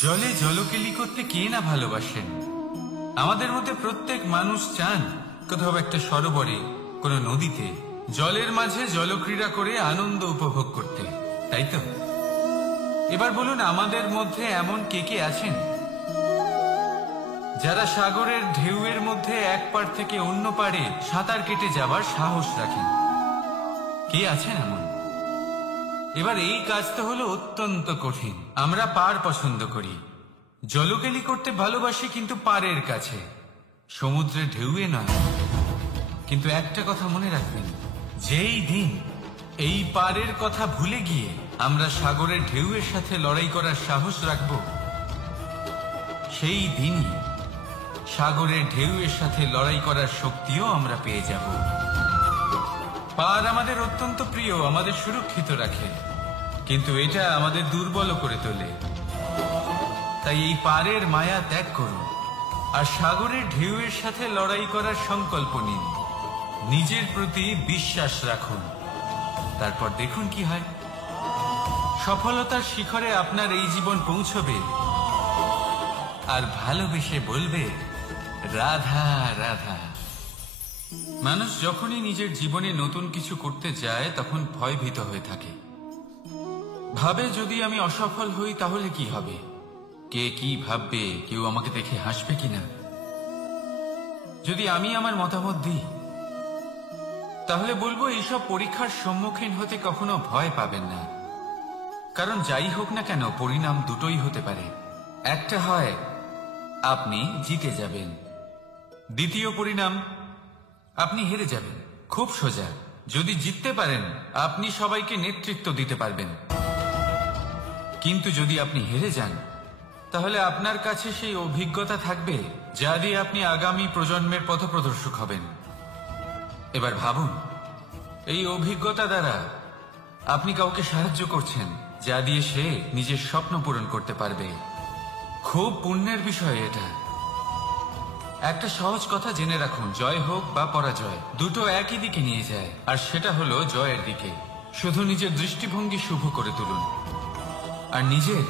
জলে জলকেলি করতে কে না ভালোবাসেন? আমাদের মধ্যে প্রত্যেক মানুষ চান কোথাও একটা সরোবরে, কোনো নদীতে, জলের মাঝে জলক্রীড়া করে আনন্দ উপভোগ করতে, তাই তো? এবার বলুন, আমাদের মধ্যে এমন কে কে আছেন যারা সাগরের ঢেউয়ের মধ্যে এক পাড় থেকে অন্য পাড়ে সাঁতার কেটে যাবার সাহস রাখেন? কে আছেন এমন? এবার এই কাজ তো হলো অত্যন্ত কঠিন। আমরা পার পছন্দ করি, জলকেলি করতে ভালোবাসি, কিন্তু পাড়ের কাছে, সমুদ্রের ঢেউয়ে নয়। কিন্তু একটা কথা মনে রাখবেন, যেই দিন এই পাড়ের কথা ভুলে গিয়ে আমরা সাগরের ঢেউয়ের সাথে লড়াই করার সাহস রাখব, সেই দিনই সাগরের ঢেউয়ের সাথে লড়াই করার শক্তিও আমরা পেয়ে যাব। পাড় আমাদের অত্যন্ত প্রিয়, আমাদের সুরক্ষিত রাখে, কিন্তু এটা আমাদের দুর্বল করে তোলে। তাই এই পাড়ের মায়া ত্যাগ করুন আর সাগরের ঢেউয়ের সাথে লড়াই করার সংকল্প নিন। নিজের প্রতি বিশ্বাস রাখুন, তারপর দেখুন কি হয়। সফলতার শিখরে আপনার এই জীবন পৌঁছবে আর ভালোবেসে বলবে, রাধা রাধা। মানুষ যখনই নিজের জীবনে নতুন কিছু করতে যায় তখন ভয়ভীত হয়ে থাকে। ভাবে, যদি আমি অসফল হই তাহলে কি হবে? কে কি ভাববে? কেউ আমাকে দেখে হাসবে কিনা? যদি আমি আমার মতামত দিই তাহলে বলবো, এইসব পরীক্ষার সম্মুখীন হতে কখনো ভয় পাবেন না। কারণ যাই হোক না কেন, পরিণাম দুটোই হতে পারে। একটা হয় আপনি জিতে যাবেন, দ্বিতীয় পরিণাম আপনি হেরে যাবেন। খুব সোজা। যদি জিততে পারেন আপনি সবাইকে নেতৃত্ব দিতে পারবেন, কিন্তু যদি আপনি হেরে যান তাহলে আপনার কাছে সেই অভিজ্ঞতা থাকবে যা দিয়ে আপনি আগামী প্রজন্মের পথপ্রদর্শক হবেন। এবার ভাবুন, এই অভিজ্ঞতা দ্বারা আপনি কাউকে সাহায্য করছেন, যা দিয়ে সে নিজের স্বপ্ন পূরণ করতে পারবে। খুব পুণ্যের বিষয় এটা। একটা সহজ কথা জেনে রাখুন, জয় হোক বা পরাজয়, দুটো একই দিকে নিয়ে যায়, আর সেটা হলো জয়ের দিকে। শুধু নিজের দৃষ্টিভঙ্গি শুভ করে তুলুন আর নিজের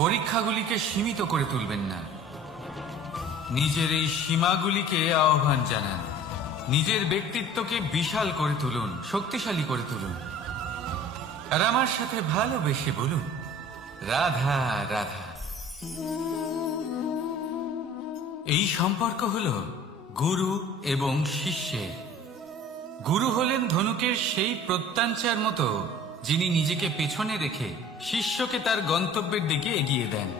পরীক্ষাগুলিকে সীমিত করে তুলবেন না। নিজের এই সীমাগুলিকে আহ্বান জানান। নিজের ব্যক্তিত্বকে বিশাল করে তুলুন, শক্তিশালী করে তুলুন। আর আমার সাথে ভালোবেসে বলুন, রাধা রাধা। এই সম্পর্ক হল গুরু এবং শিষ্যের। গুরু হলেন ধনুকের সেই প্রত্যঞ্চার মতো, যিনি নিজেকে পেছনে রেখে শিষ্যকে তার গন্তব্যের দিকে এগিয়ে দেন,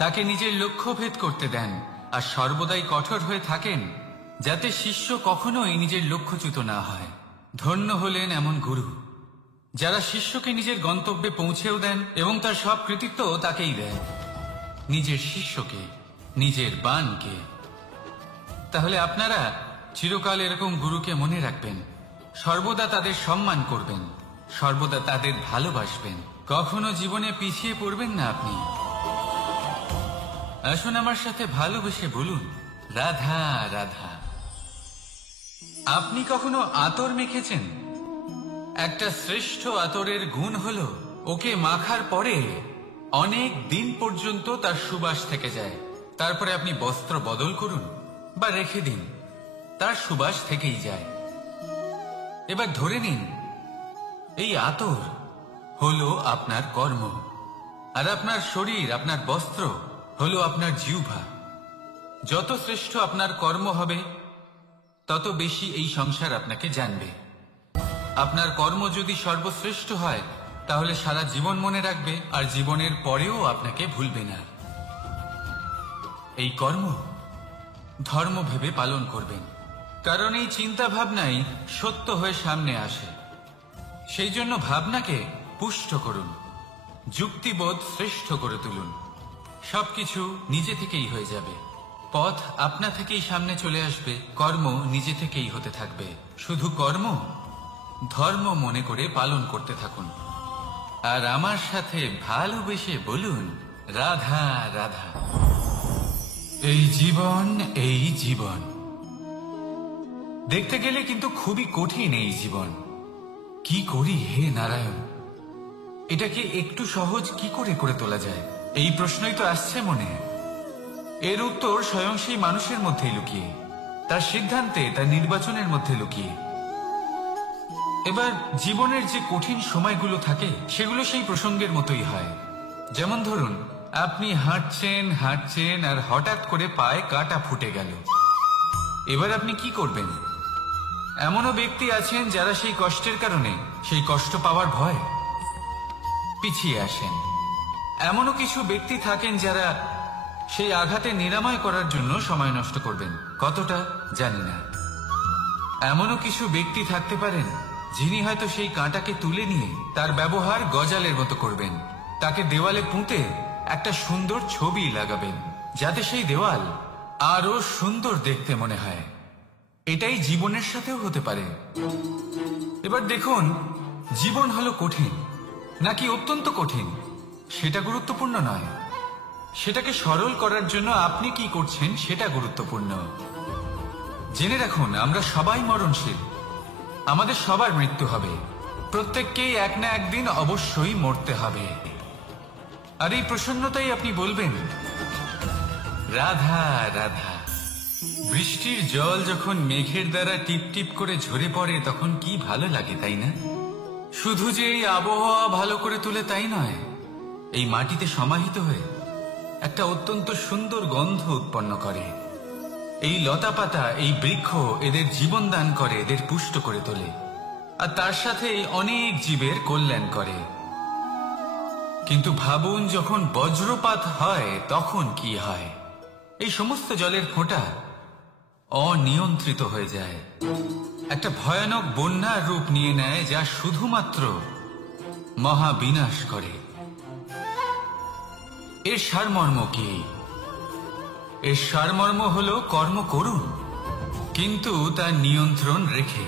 তাকে নিজের লক্ষ্য ভেদ করতে দেন, আর সর্বদাই কঠোর হয়ে থাকেন যাতে শিষ্য কখনোই নিজের লক্ষ্যচ্যুত না হয়। ধন্য হলেন এমন গুরু যারা শিষ্যকে নিজের গন্তব্যে পৌঁছেও দেন এবং তার সব কৃতিত্ব তাকেই দেন, নিজের শিষ্যকে, নিজের বাণকে। তাহলে আপনারা চিরকাল এরকম গুরুকে মনে রাখবেন, সর্বদা তাদের সম্মান করবেন, সর্বদা তাদের ভালোবাসবেন, কখনো জীবনে পিছিয়ে পড়বেন না আপনি। আসুন আমার সাথে ভালোবেসে বলুন, রাধা রাধা। আপনি কখনো আতর মেখেছেন? একটা শ্রেষ্ঠ আতরের গুণ হলো ওকে মাখার পরে অনেক দিন পর্যন্ত তার সুবাস থেকে যায়। তারপরে আপনি বস্ত্র বদল করুন বা রেখে দিন, তার সুবাস থেকেই যায়। এবার ধরে নিন এই আতর হলো আপনার কর্ম, আর আপনার শরীর, আপনার বস্ত্র হলো আপনার জিহ্বা। যত শ্রেষ্ঠ আপনার কর্ম হবে তত বেশি এই সংসার আপনাকে জানবে। আপনার কর্ম যদি সর্বশ্রেষ্ঠ হয় তাহলে সারা জীবন মনে রাখবে, আর জীবনের পরেও আপনাকে ভুলবে না। এই কর্ম ধর্ম ভেবে পালন করবেন, কারণ এই চিন্তা ভাবনাই সত্য হয়ে সামনে আসে। সেই জন্য ভাবনাকে পুষ্ট করুন, যুক্তিবোধ শ্রেষ্ঠ করে তুলুন। সবকিছু নিজে থেকেই হয়ে যাবে, পথ আপনা থেকেই সামনে চলে আসবে, কর্ম নিজে থেকেই হতে থাকবে। শুধু কর্ম ধর্ম মনে করে পালন করতে থাকুন, আর আমার সাথে ভালোবেসে বলুন, রাধা রাধা। এই জীবন, এই জীবন দেখতে গেলে কিন্তু খুবই কঠিন। এই জীবন কি করি হে নারায়ণ, এটাকে একটু সহজ কি করে করে তোলা যায়, এই প্রশ্নই তো আসছে মনে। এর উত্তর স্বয়ং সেই মানুষের মধ্যেই লুকিয়ে, তার সিদ্ধান্তে, তার নির্বাচনের মধ্যে লুকিয়ে। এবার জীবনের যে কঠিন সময়গুলো থাকে সেগুলো সেই প্রসঙ্গের মতোই হয়। যেমন ধরুন, আপনি হাঁটছেন হাঁটছেন আর হঠাৎ করে পায়ে কাঁটা ফুটে গেল। এবার আপনি কি করবেন? এমনও ব্যক্তি আছেন যারা সেই কষ্টের কারণে, সেই কষ্ট পাওয়ার ভয় পিছিয়ে আসেন। এমনও কিছু ব্যক্তি থাকেন যারা সেই আঘাতে নিরাময় করার জন্য সময় নষ্ট করবেন, কতটা জানি না। এমনও কিছু ব্যক্তি থাকতে পারেন যিনি হয়তো সেই কাঁটাকে তুলে নিয়ে তার ব্যবহার গজালের মতো করবেন, তাকে দেওয়ালে পুঁতে একটা সুন্দর ছবি লাগাবেন, যাতে সেই দেওয়াল আরো সুন্দর দেখতে মনে হয়। এটাই জীবনের সাথেও হতে পারে। এবার দেখুন, জীবন হলো কঠিন নাকি অত্যন্ত কঠিন সেটা গুরুত্বপূর্ণ নয়, সেটাকে সরল করার জন্য আপনি কি করছেন সেটা গুরুত্বপূর্ণ। জেনে রাখুন, আমরা সবাই মরণশীল, আমাদের সবার মৃত্যু হবে, প্রত্যেককেই এক না একদিন অবশ্যই মরতে হবে। আর এই প্রসন্নতাই আপনি বলবেন, রাধা রাধা। বৃষ্টির জল যখন মেঘের দ্বারা টিপ টিপ করে ঝরে পড়ে তখন কি ভালো লাগে, তাই না? শুধু যে এই আবহাওয়া ভালো করে তুলে তাই নয়, এই মাটিতে সমাহিত হয়ে একটা অত্যন্ত সুন্দর গন্ধ উৎপন্ন করে। এই লতা পাতা, এই বৃক্ষ এদের জীবন দান করে, এদের পুষ্ট করে তোলে, আর তার সাথে অনেক জীবের কল্যাণ করে। কিন্তু ভাবুন, যখন বজ্রপাত হয় তখন কি হয়? এই সমস্ত জলের ফোঁটা অনিয়ন্ত্রিত হয়ে যায়, একটা ভয়ানক বন্যার রূপ নিয়ে নেয়, যা শুধুমাত্র মহাবিনাশ করে। এর সারমর্ম কি? এর সারমর্ম হলো কর্ম করুন, কিন্তু তার নিয়ন্ত্রণ রেখে।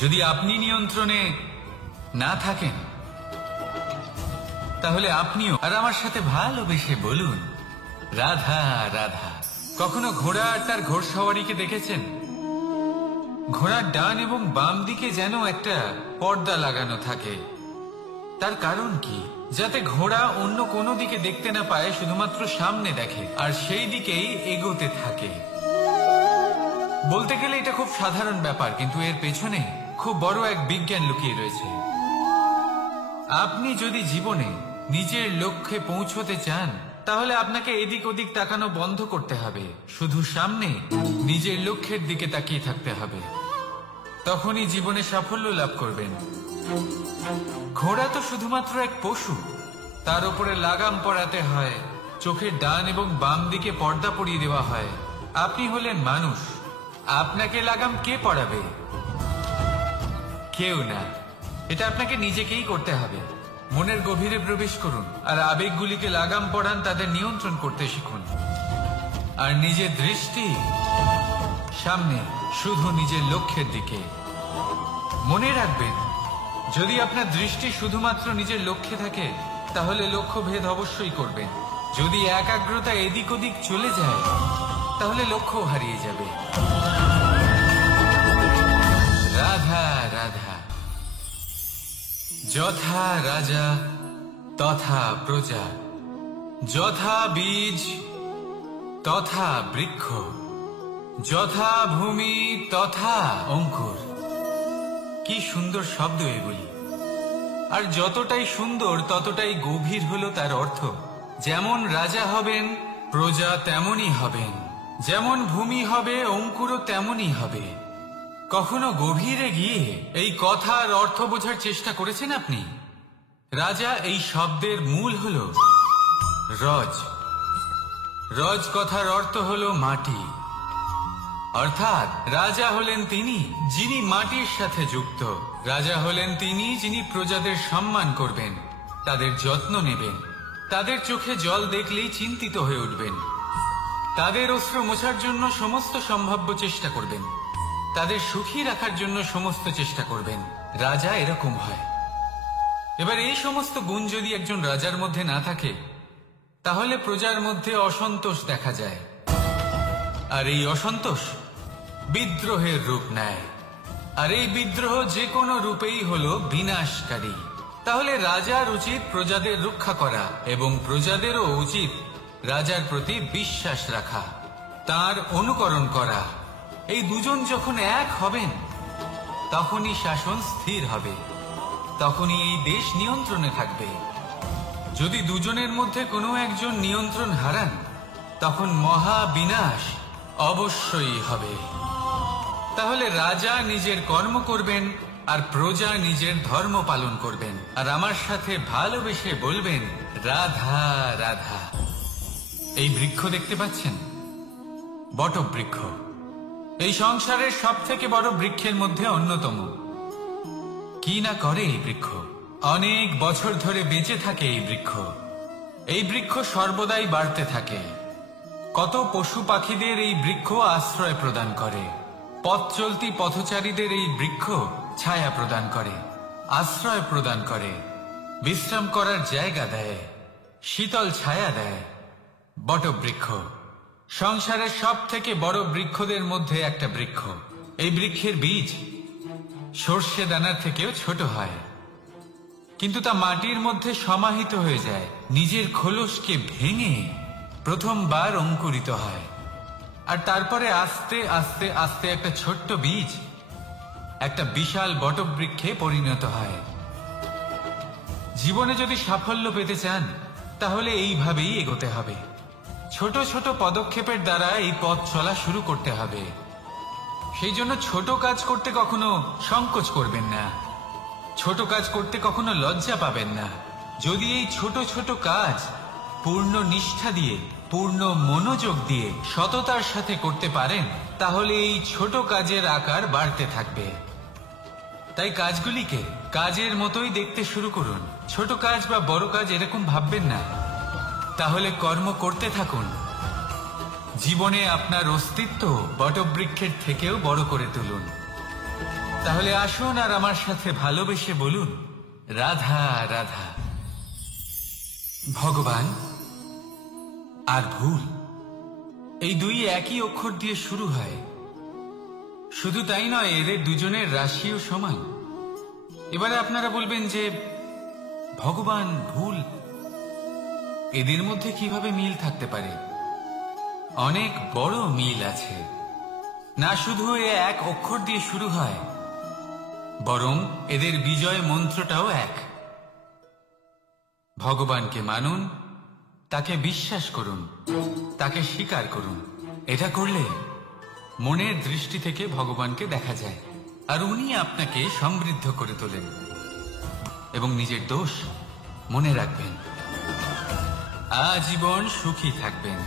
যদি আপনি নিয়ন্ত্রণে না থাকেন তাহলে আপনিও আর আমার সাথে ভালোবেসে বলুন, রাধা রাধা। কখনো ঘোড়া আর তার ঘোড়সওয়ারিকে দেখেছেন? ঘোড়ার ডান এবং বাম দিকে যেন একটা পর্দা লাগানো থাকে। তার কারণ কি? যাতে ঘোড়া অন্য কোনো দিকে দেখতে না পায়, শুধুমাত্র সামনে দেখে আর সেই দিকেই এগোতে থাকে। বলতে গেলে এটা খুব সাধারণ ব্যাপার, কিন্তু এর পেছনে খুব বড় এক বিজ্ঞান লুকিয়ে রয়েছে। আপনি যদি জীবনে নিজের লক্ষ্যে পৌঁছতে চান তাহলে আপনাকে এদিক ওদিক তাকানো বন্ধ করতে হবে, শুধু সামনে নিজের লক্ষ্যের দিকে তাকিয়ে থাকতে হবে। তখনই জীবনে সাফল্য লাভ করবেন। ঘোড়া তো শুধুমাত্র এক পশু, তার উপরে লাগাম পরাতে হয়, চোখের ডান এবং বাম দিকে পর্দা পরিয়ে দেওয়া হয়। আপনি হলেন মানুষ, আপনাকে লাগাম কে পরাবে? কেউ না, এটা আপনাকে নিজেকেই করতে হবে। মনের গভীরে প্রবেশ করুন আর আবেগগুলিকে লাগাম পরান, তাদের নিয়ন্ত্রণ করতে শিখুন। আর নিজের দৃষ্টি সামনে, শুধু নিজের লক্ষ্যের দিকে। মনে রাখবেন, যদি আপনার দৃষ্টি শুধুমাত্র নিজের লক্ষ্যে থাকে তাহলে লক্ষ্য ভেদ অবশ্যই করবেন। যদি একাগ্রতা এদিক ওদিক চলে যায় তাহলে লক্ষ্য হারিয়ে যাবে। রাধা রাধা। যথা রাজা তথা প্রজা, যথা বীজ তথা বৃক্ষ, যথা ভূমি তথা অঙ্কুর। কি সুন্দর শব্দ এগুলি! আর যতটাই সুন্দর ততটাই গভীর হলো তার অর্থ। যেমন রাজা হবেন, প্রজা তেমনই হবেন, যেমন ভূমি হবে, অঙ্কুরও তেমনই হবে। কখনো গভীরে গিয়ে এই কথার অর্থ বোঝার চেষ্টা করেছেন আপনি? রাজা এই শব্দের মূল হলো রজ। রজ কথার অর্থ হলো মাটি, অর্থাৎ রাজা হলেন তিনি যিনি মাটির সাথে যুক্ত। রাজা হলেন তিনি যিনি প্রজাদের সম্মান করবেন, তাদের যত্ন নেবেন, তাদের চোখে জল দেখলেই চিন্তিত হয়ে উঠবেন, তাদের অশ্রু মোছার জন্য সমস্ত সম্ভাব্য চেষ্টা করবেন, তাদের সুখী রাখার জন্য সমস্ত চেষ্টা করবেন। রাজা এরকম হয়। এবার এই সমস্ত গুণ যদি একজন রাজার মধ্যে না থাকে তাহলে প্রজার মধ্যে অসন্তোষ দেখা যায়, আর এই অসন্তোষ বিদ্রোহের রূপ নেয়। আর এই বিদ্রোহ যে কোনো রূপেই হলো বিনাশকারী। তাহলে রাজার উচিত প্রজাদের রক্ষা করা এবং প্রজাদেরও উচিত রাজার প্রতি বিশ্বাস রাখা, তার অনুকরণ করা। এই দুজন যখন এক হবেন তখনই শাসন স্থির হবে, তখনই এই দেশ নিয়ন্ত্রণে থাকবে। যদি দুজনের মধ্যে কোনো একজন নিয়ন্ত্রণ হারান তখন মহা বিনাশ অবশ্যই হবে। তাহলে রাজা নিজের কর্ম করবেন আর প্রজা নিজের ধর্ম পালন করবেন, আর আমার সাথে ভালোবেসে বলবেন রাধা রাধা। এই বৃক্ষ দেখতে পাচ্ছেন, বটবৃক্ষ। এই সংসারের সব থেকে বড় বৃক্ষের মধ্যে অন্যতম। কি না করে এই বৃক্ষ, অনেক বছর ধরে বেঁচে থাকে এই বৃক্ষ। এই বৃক্ষ সর্বদাই বাড়তে থাকে। কত পশু পাখিদের এই বৃক্ষ আশ্রয় প্রদান করে। পথ চলতি পথচারীদের এই বৃক্ষ ছায়া প্রদান করে, আশ্রয় প্রদান করে, বিশ্রাম করার জায়গা দেয়, শীতল ছায়া দেয়। বটবৃক্ষ সংসারের সব থেকে বড় বৃক্ষদের মধ্যে একটা বৃক্ষ। এই বৃক্ষের বীজ সর্ষে দানার থেকেও ছোট হয়, কিন্তু তা মাটির মধ্যে সমাহিত হয়ে যায়, নিজের খোলসকে ভেঙে প্রথমবার অঙ্কুরিত হয়, আর তারপরে আস্তে আস্তে আস্তে একটা ছোট্ট বীজ একটা বিশাল বটবৃক্ষে পরিণত হয়। জীবনে যদি সাফল্য পেতে চান তাহলে এইভাবেই এগোতে হবে। ছোট ছোট পদক্ষেপের দ্বারা এই পথ চলা শুরু করতে হবে। সেই জন্য ছোট কাজ করতে কখনো সংকোচ করবেন না, ছোট কাজ করতে কখনো লজ্জা পাবেন না। যদি এই ছোট ছোট কাজ পূর্ণ নিষ্ঠা দিয়ে, পূর্ণ মনোযোগ দিয়ে, সততার সাথে করতে পারেন তাহলে এই ছোট কাজের আকার বাড়তে থাকবে। তাই কাজগুলিকে কাজের মতোই দেখতে শুরু করুন। ছোট কাজ বা বড় কাজ এরকম ভাববেন না, তাহলে কর্ম করতে থাকুন। জীবনে আপনার অস্তিত্ব বটবৃক্ষের থেকেও বড় করে তুলুন। তাহলে আসুন আর আমার সাথে ভালোবেসে বলুন রাধা রাধা। ভগবান আর ভুল, এই দুই একই অক্ষর দিয়ে শুরু হয়। শুধু তাই নয়, এদের দুজনের রাশিও সমান। এবারে আপনারা বলবেন যে ভগবান, ভুল, এদের মধ্যে কিভাবে মিল থাকতে পারে? অনেক বড় মিল আছে। না শুধু এ এক অক্ষর দিয়ে শুরু হয়, বরং এদের বিজয় মন্ত্রটাও এক। ভগবানকে মানুন, তাকে বিশ্বাস করুন, তাকে স্বীকার করুন। এটা করলে মনের দৃষ্টি থেকে ভগবানকে দেখা যায়, আর উনি আপনাকে সমৃদ্ধ করে তোলেন। এবং নিজের দোষ মনে রাখবেন, আজীবন সুখী থাকবেন।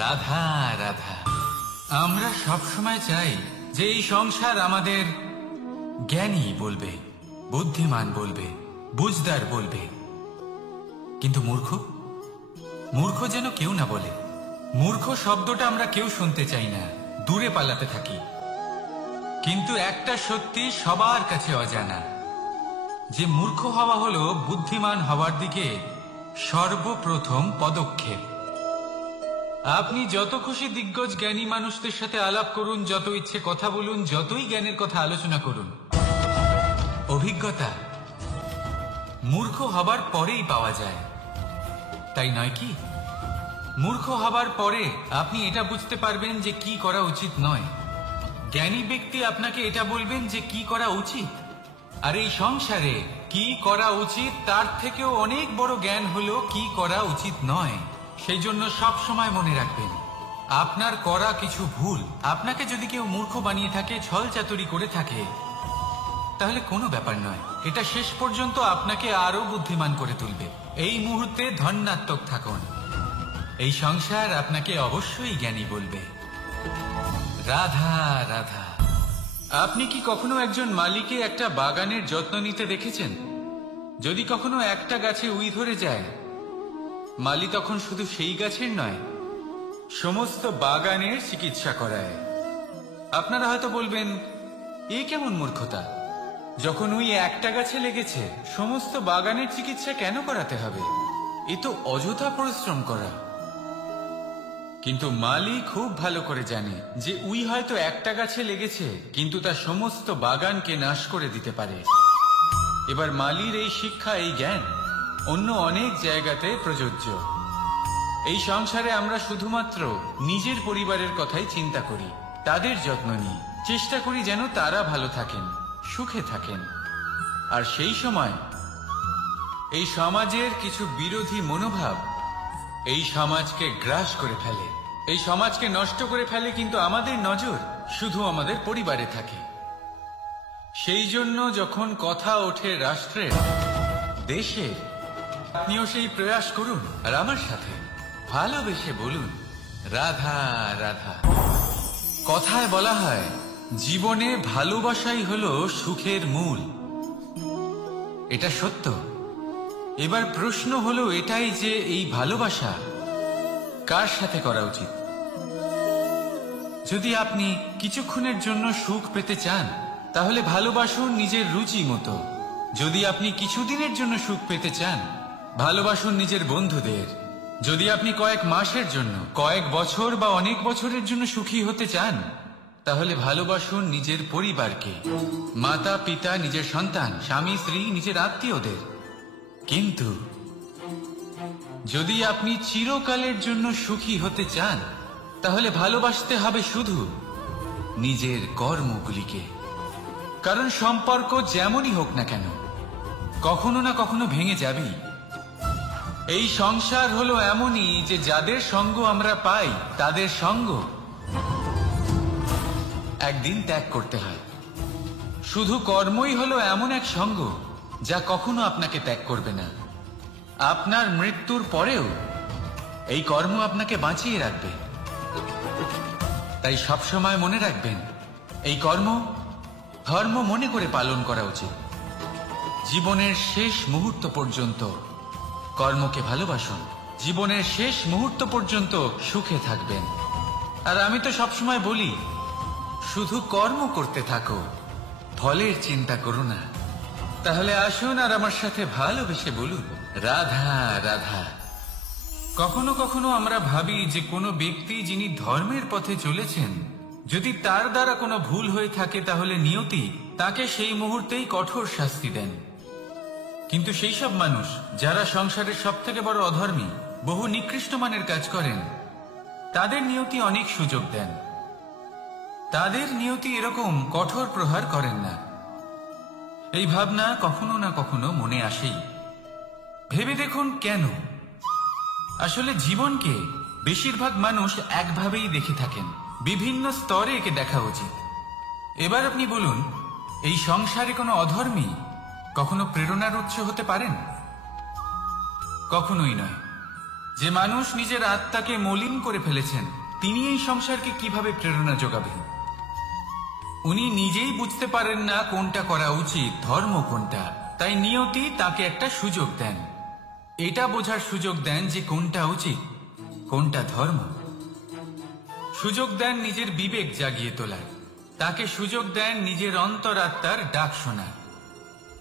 রাধা রাধা। আমরা সব সময় চাই যে এই সংসার আমাদের জ্ঞানী বলবে, বুদ্ধিমান বলবে, বুঝদার বলবে, কিন্তু মূর্খ, মূর্খ যেন কেউ না বলে। মূর্খ শব্দটা আমরা কেউ শুনতে চাই না, দূরে পালাতে থাকি। কিন্তু একটা সত্যি সবার কাছে অজানা, যে মূর্খ হওয়া হলো বুদ্ধিমান হওয়ার দিকে সর্বপ্রথম পদক্ষেপ। আপনি যত খুশি দিগ্গজ জ্ঞানী মানুষদের সাথে আলাপ করুন, যত ইচ্ছে কথা বলুন, যতই জ্ঞানের কথা আলোচনা করুন, অভিজ্ঞতা মূর্খ হবার পরেই পাওয়া যায়, তাই নয় কি? মূর্খ হবার পরে আপনি এটা বুঝতে পারবেন যে কি করা উচিত নয়। জ্ঞানী ব্যক্তি আপনাকে এটা বলবেন যে কি করা উচিত। আর এই সংসারে কি করা উচিত তার থেকেও অনেক বড় জ্ঞান হলো কি করা উচিত নয়। সেই জন্য সব সময় মনে রাখবেন, আপনার করা কিছু ভুল আপনাকে যদি কেউ মূর্খ বানিয়ে থাকে, ছল চাতুরি করে থাকে, তাহলে কোনো ব্যাপার নয়। এটা শেষ পর্যন্ত আপনাকে আরো বুদ্ধিমান করে তুলবে। এই মুহূর্তে ধন্যাত্মক থাকুন, এই সংসার আপনাকে অবশ্যই জ্ঞানী বলবে। রাধা রাধা। আপনি কি কখনো একজন মালিকে একটা বাগানের যত্ন নিতে দেখেছেন? যদি কখনো একটা গাছে উই ধরে যায়, মালি তখন শুধু সেই গাছের নয়, সমস্ত বাগানের চিকিৎসা করায়। আপনারা হয়তো বলবেন, এ কেমন মূর্খতা? যখন উই একটা গাছে লেগেছে, সমস্ত বাগানের চিকিৎসা কেন করাতে হবে? এ তো অযথা পরিশ্রম করা। কিন্তু মালি খুব ভালো করে জানে যে উই হয়তো একটা গাছে লেগেছে, কিন্তু তা সমস্ত বাগানকে নাশ করে দিতে পারে। এবার মালির এই শিক্ষা, এই জ্ঞান অন্য অনেক জায়গাতে প্রযোজ্য। এই সংসারে আমরা শুধুমাত্র নিজের পরিবারের কথাই চিন্তা করি, তাদের যত্ন নিই, চেষ্টা করি যেন তারা ভালো থাকেন, সুখে থাকেন। আর সেই সময় এই সমাজের কিছু বিরোধী মনোভাব এই সমাজকে গ্রাস করে ফেলে, এই সমাজকে নষ্ট করে ফেলে, কিন্তু আমাদের নজর শুধু আমাদের পরিবারে থাকে। সেই জন্য যখন কথা ওঠে রাষ্ট্রের, দেশের, আপনিও সেই প্রয়াস করুন আর আমার সাথে ভালোবেসে বলুন রাধা রাধা। কথায় বলা হয় জীবনে ভালোবাসাই হলো সুখের মূল, এটা সত্য। এবার প্রশ্ন হলো এটাই যে এই ভালোবাসা কার সাথে করা উচিত। যদি আপনি কিছুক্ষণের জন্য সুখ পেতে চান তাহলে ভালোবাসুন নিজের রুচি মতো। যদি আপনি কিছুদিনের জন্য সুখ পেতে চান ভালোবাসুন নিজের বন্ধুদের। যদি আপনি কয়েক মাসের জন্য, কয়েক বছর বা অনেক বছরের জন্য সুখী হতে চান তাহলে ভালোবাসুন নিজের পরিবারকে, মাতা পিতা, নিজের সন্তান, স্বামী স্ত্রী, নিজের আত্মীয়দের। কিন্তু যদি আপনি চিরকালের জন্য সুখী হতে চান তাহলে ভালোবাসতে হবে শুধু নিজের কর্মগুলিকে। কারণ সম্পর্ক যেমনই হোক না কেন কখনো না কখনো ভেঙে যাবেই। এই সংসার হলো এমনই যে যাদের সঙ্গ আমরা পাই তাদের সঙ্গ একদিন ত্যাগ করতে হয়। শুধু কর্মই হলো এমন এক সঙ্গ যা কখনো আপনাকে ত্যাগ করবে না। আপনার মৃত্যুর পরেও এই কর্ম আপনাকে বাঁচিয়ে রাখবে। তাই সবসময় মনে রাখবেন এই কর্ম ধর্ম মনে করে পালন করা উচিত। জীবনের শেষ মুহূর্ত পর্যন্ত কর্মকে ভালোবাসুন, জীবনের শেষ মুহূর্ত পর্যন্ত সুখে থাকবেন। আর আমি তো সবসময় বলি শুধু কর্ম করতে থাকো, ফলের চিন্তা করো না। তাহলে আসুন আর আমার সাথে ভালোবেসে বলুন রাধা রাধা। কখনো কখনো আমরা ভাবি যে কোনো ব্যক্তি যিনি ধর্মের পথে চলেছেন যদি তার দ্বারা কোনো ভুল হয়ে থাকে তাহলে নিয়তি তাকে সেই মুহূর্তেই কঠোর শাস্তি দেন। কিন্তু সেই সব মানুষ যারা সংসারের সব থেকে বড় অধর্মী, বহু নিকৃষ্ট মানের কাজ করেন, তাদের নিয়তি অনেক সুযোগ দেন। তাদের নিয়তি এরকম কঠোর প্রহার করেন না। এই ভাবনা কখনো না কখনো মনে আসেই। ভেবে দেখুন কেন? আসলে জীবনকে বেশিরভাগ মানুষ একভাবেই দেখে থাকেন, বিভিন্ন স্তরে একে দেখা উচিত। এবার আপনি বলুন এই সংসারে কোনো অধর্মী কখনো প্রেরণার উৎস হতে পারেন? কখনোই নয়। যে মানুষ নিজের আত্মাকে মলিন করে ফেলেছেন তিনি এই সংসারকে কিভাবে প্রেরণা যোগাবেন? উনি নিজেই বুঝতে পারেন না কোনটা করা উচিত, ধর্ম কোনটা। তাই নিয়তি তাকে একটা সুযোগ দেন, এটা বোঝার সুযোগ দেন যে কোনটা উচিত, কোনটা ধর্ম। সুযোগ দেন নিজের বিবেক জাগিয়ে তোলার, তাকে সুযোগ দেন নিজের অন্তরাত্মার ডাক শোনার।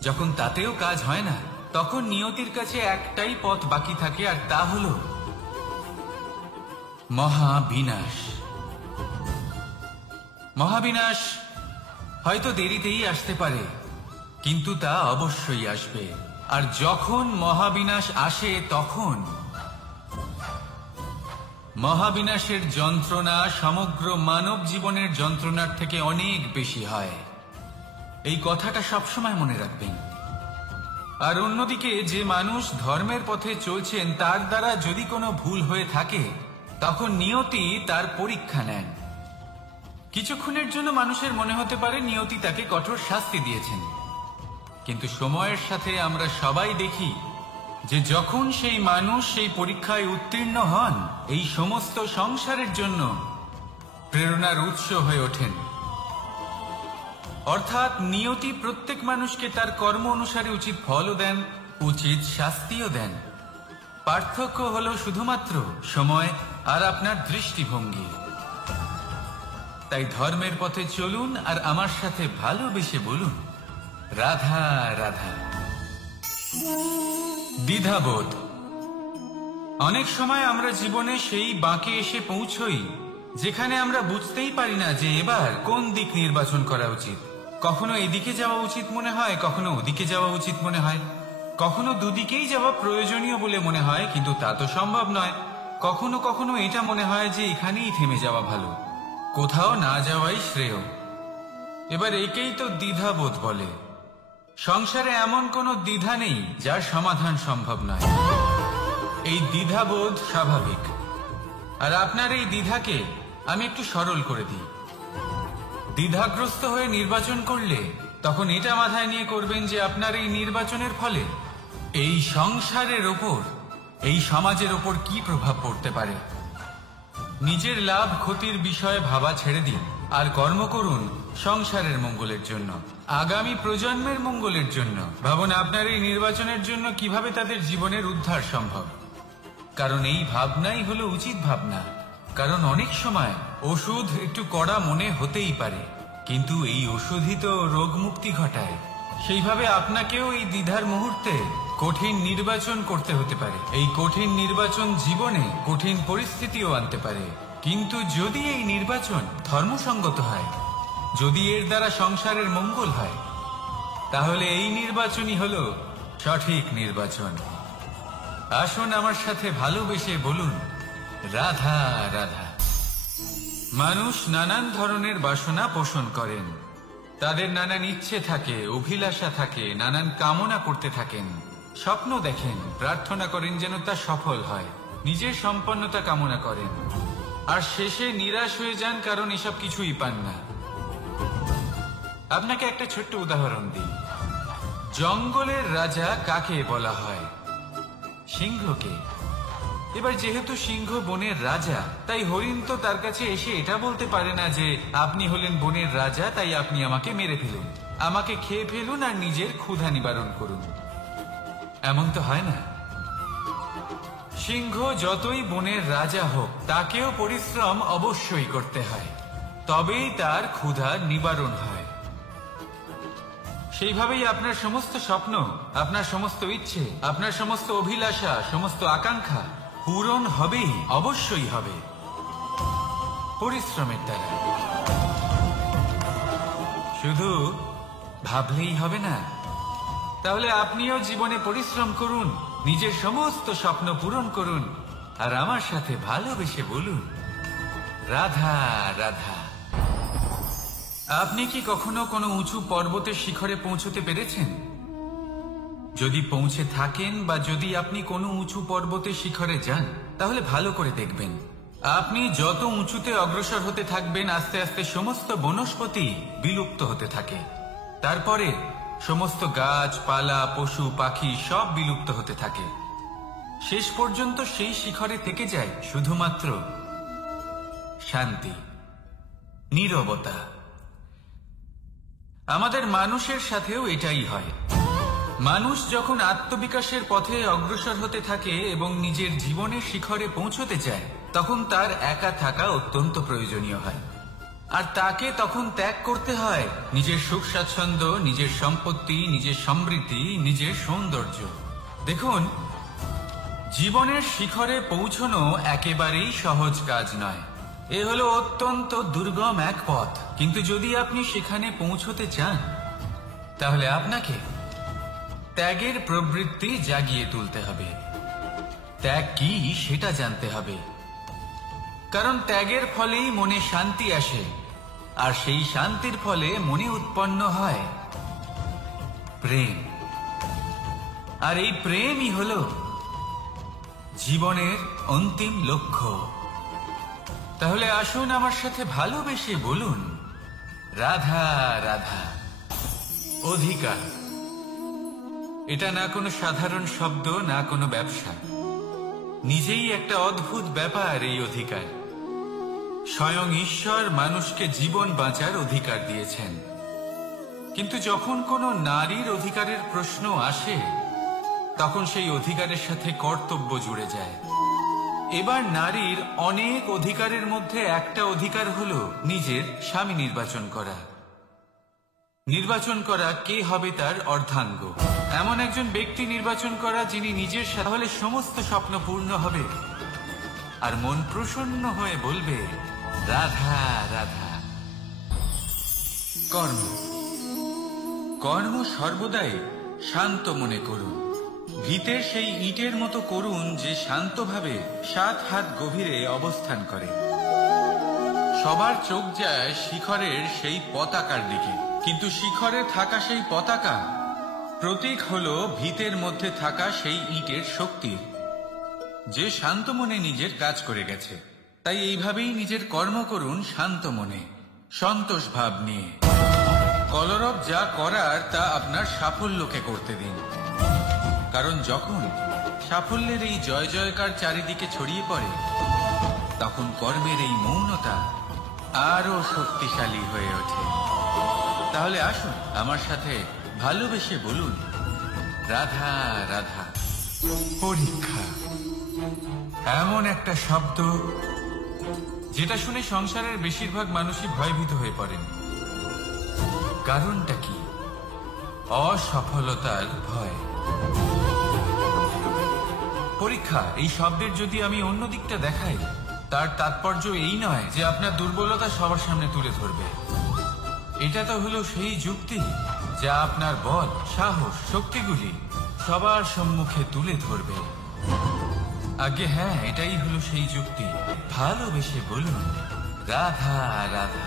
যখন তাতেও কাজ হয় না তখন নিয়তির কাছে একটাই পথ বাকি থাকে, আর তা হল মহাবিনাশ। মহাবিনাশ হয়তো দেরিতেই আসতে পারে কিন্তু তা অবশ্যই আসবে। আর যখন মহাবিনাশ আসে তখন মহাবিনাশের যন্ত্রণা সমগ্র মানব জীবনের যন্ত্রণার থেকে অনেক বেশি হয়। এই কথাটা সবসময় মনে রাখবেন। আর অন্যদিকে যে মানুষ ধর্মের পথে চলছেন তার দ্বারা যদি কোনো ভুল হয়ে থাকে তখন নিয়তি তার পরীক্ষা নেন। কিছুক্ষণের জন্য মানুষের মনে হতে পারে নিয়তি তাকে কঠোর শাস্তি দিয়েছেন, কিন্তু সময়ের সাথে আমরা সবাই দেখি যে যখন সেই মানুষ সেই পরীক্ষায় উত্তীর্ণ হন এই সমস্ত সংসারের জন্য প্রেরণার উৎস হয়ে ওঠেন। অর্থাৎ নিয়তি প্রত্যেক মানুষকে তার কর্ম অনুসারে উচিত ফলও দেন, উচিত শাস্তিও দেন। পার্থক্য হলো শুধুমাত্র সময় আর আপনার দৃষ্টিভঙ্গি। তাই ধর্মের পথে চলুন আর আমার সাথে ভালোবেসে বলুন রাধা রাধা। দ্বিধাবোধ। অনেক সময় আমরা জীবনে সেই বাঁকে এসে পৌঁছই যেখানে আমরা বুঝতেই পারি না যে এবার কোন দিক নির্বাচন করা উচিত, কখনো এদিকে যাওয়া উচিত মনে হয়, কখনো ওদিকে যাওয়া উচিত মনে হয়, কখনো দুদিকেই যাওয়া প্রয়োজনীয় বলে মনে হয়, কিন্তু তা তো সম্ভব নয়। কখনো কখনো এটা মনে হয় যে এখানেই থেমে যাওয়া ভালো, কোথাও না যাওয়াই শ্রেয়। এবার একেই তো দ্বিধাবোধ বলে। সংসারে এমন কোনো দ্বিধা নেই যার সমাধান সম্ভব নয়। এই দ্বিধাবোধ স্বাভাবিক, আর আপনার এই দ্বিধাকে আমি একটু সরল করে দিই। দ্বিধাগ্রস্ত হয়ে নির্বাচন করলে তখন এটা মাথায় নিয়ে করবেন যে আপনার এই নির্বাচনের ফলে এই সংসারের ওপর, এই সমাজের ওপর কি প্রভাব পড়তে পারে। নিজের লাভ ক্ষতির বিষয়ে ভাবা ছেড়ে দিন আর কর্ম করুন সংসারের মঙ্গলের জন্য, আগামী প্রজন্মের মঙ্গলের জন্য। ভাবুন আপনার এই নির্বাচনের জন্য কিভাবে তাদের জীবনের উদ্ধার সম্ভব। কারণ এই ভাবনাই হলো উচিত ভাবনা। কারণ অনেক সময় ওষুধ একটু কড়া মনে হতেই পারে, কিন্তু এই ওষুধই তো রোগ মুক্তি ঘটায়। সেইভাবে আপনাকেও এই দ্বিধার মুহূর্তে কঠিন নির্বাচন করতে হতে পারে। এই কঠিন নির্বাচন জীবনে কঠিন পরিস্থিতিও আনতে পারে, কিন্তু যদি এই নির্বাচন ধর্মসঙ্গত হয়, যদি এর দ্বারা সংসারের মঙ্গল হয়, তাহলে এই নির্বাচনই হলো সঠিক নির্বাচন। আসুন আমার সাথে ভালোবেসে বলুন, রাধা রাধা। মানুষ নানান ধরনের বাসনা পোষণ করেন, তাদের নানান ইচ্ছে থাকে, অভিলাষা থাকে, নানান কামনা করতে থাকেন, স্বপ্ন দেখেন, প্রার্থনা করেন যেন তা সফল হয়, নিজের সম্পন্নতা কামনা করেন, আর শেষে নিরাশ হয়ে যান কারণ এসব কিছুই পান না। আপনাকে একটা ছোট্ট উদাহরণ দিই। জঙ্গলের রাজা কাকে বলা হয়? সিংহকে। এবার যেহেতু সিংহ বনের রাজা, তাই হরিণ তো তার কাছে এসে এটা বলতে পারে না যে আপনি হলেন বনের রাজা, তাই আপনি আমাকে মেরে ফেলুন, আমাকে খেয়ে ফেলুন আর নিজের ক্ষুধা নিবারণ করুন। এমন তো হয় না। সিংহ যতই বনের রাজা হোক, তাকেও পরিশ্রম অবশ্যই করতে হয়, তবেই তার ক্ষুধা নিবারণ হয়। সেইভাবেই আপনার সমস্ত স্বপ্ন, আপনার সমস্ত ইচ্ছে, আপনার সমস্ত অভিলাষা, সমস্ত আকাঙ্ক্ষা পূরণ হবেই, অবশ্যই হবে, পরিশ্রমের দ্বারা। শুধু ভাবলেই হবে না। তাহলে আপনিও জীবনে পরিশ্রম করুন, নিজের সমস্ত স্বপ্ন পূরণ করুন, আর আমার সাথে ভালোবেসে বলুন, রাধা রাধা। আপনি কি কখনো কোনো উঁচু পর্বতের শিখরে পৌঁছতে পেরেছেন? যদি পৌঁছে থাকেন বা যদি আপনি কোনো উঁচু পর্বতের শিখরে যান, তাহলে ভালো করে দেখবেন, আপনি যত উঁচুতে অগ্রসর হতে থাকবেন, আস্তে আস্তে সমস্ত বনস্পতি বিলুপ্ত হতে থাকে। তারপরে সমস্ত গাছপালা, পশু পাখি সব বিলুপ্ত হতে থাকে। শেষ পর্যন্ত সেই শিখরে থেকে যায় শুধুমাত্র শান্তি, নীরবতা। আমাদের মানুষের সাথেও এটাই হয়। মানুষ যখন আত্মবিকাশের পথে অগ্রসর হতে থাকে এবং নিজের জীবনের শিখরে পৌঁছতে চায়, তখন তার একা থাকা অত্যন্ত প্রয়োজনীয় হয়, আর তাকে তখন ত্যাগ করতে হয় নিজের সুখ স্বাচ্ছন্দ্য, নিজের সম্পত্তি, নিজের সমৃদ্ধি, নিজের সৌন্দর্য। দেখুন, জীবনের শিখরে পৌঁছনো একেবারেই সহজ কাজ নয়। এ হলো অত্যন্ত দুর্গম এক পথ, কিন্তু যদি আপনি সেখানে পৌঁছতে চান, তাহলে আপনাকে ত্যাগের প্রবৃত্তি জাগিয়ে তুলতে হবে। ত্যাগ কি সেটা জানতে হবে, কারণ ত্যাগের ফলেই মনে শান্তি আসে, আর সেই শান্তির ফলে মনে উৎপন্ন হয় প্রেম। আর এই প্রেমই হলো জীবনের অন্তিম লক্ষ্য। তাহলে আসুন আমার সাথে ভালোবেসে বলুন, রাধা রাধা। অধিকার, এটা না কোনো সাধারণ শব্দ, না কোনো ব্যবসা, নিজেই একটা অদ্ভুত ব্যাপার এই অধিকার। স্বয়ং ঈশ্বর মানুষকে জীবন বাঁচার অধিকার দিয়েছেন, কিন্তু যখন কোনো নারীর অধিকারের প্রশ্ন আসে, তখন সেই অধিকারের সাথে কর্তব্য জুড়ে যায়। এবার নারীর অনেক অধিকারের মধ্যে একটা অধিকার হলো নিজের স্বামী নির্বাচন করা। নির্বাচন করা কে হবে তার অর্ধাঙ্গ, এমন একজন ব্যক্তি নির্বাচন করা যিনি নিজের সাথে সমস্ত স্বপ্ন পূর্ণ হবে, আর মন প্রসন্ন হয়ে বলবে, রাধা রাধা। কর্ম, কর্ম সর্বদাই শান্ত মনে করুন। ভিতের সেই ইটের মতো করুন যে শান্তভাবে 7 হাত গভীরে অবস্থান করে। সবার চোখ যায় শিখরের সেই পতাকার দিকে, কিন্তু শিখরে থাকা সেই পতাকা প্রতীক হলো ভিতের মধ্যে থাকা সেই ইটের শক্তির, যে শান্ত মনে নিজের কাজ করে গেছে। তাই এইভাবেই নিজের কর্ম করুন শান্ত মনে, সন্তোষ ভাব নিয়ে। কলরব যা করার তা আপনার সাফল্যকে করতে দিন, কারণ যখন সাফল্যের এই জয় জয়কার চারিদিকে ছড়িয়ে পড়ে, তখন কর্মের এই মৌনতা আরো শক্তিশালী হয়ে ওঠে। তাহলে আসুন আমার সাথে ভালোবেসে বলুন, রাধা রাধা। পরীক্ষা এমন একটা শব্দ যেটা শুনে সংসারের বেশিরভাগ মানুষই ভয়ভীত হয়ে পড়েন। কারণটা কি? অসফলতার ভয়। পরীক্ষা এই শব্দের যদি আমি অন্য দিকটা দেখাই, তার তাৎপর্য এই নয় যে আপনার দুর্বলতা সবার সামনে তুলে ধরবে। এটা তো হলো সেই যুক্তি যা আপনার বল, সাহস, শক্তিগুলি সবার সম্মুখে তুলে ধরবে। আগে হ্যাঁ, এটাই হলো সেই যুক্তি। ভালোবেসে বলুন, রাধা রাধা।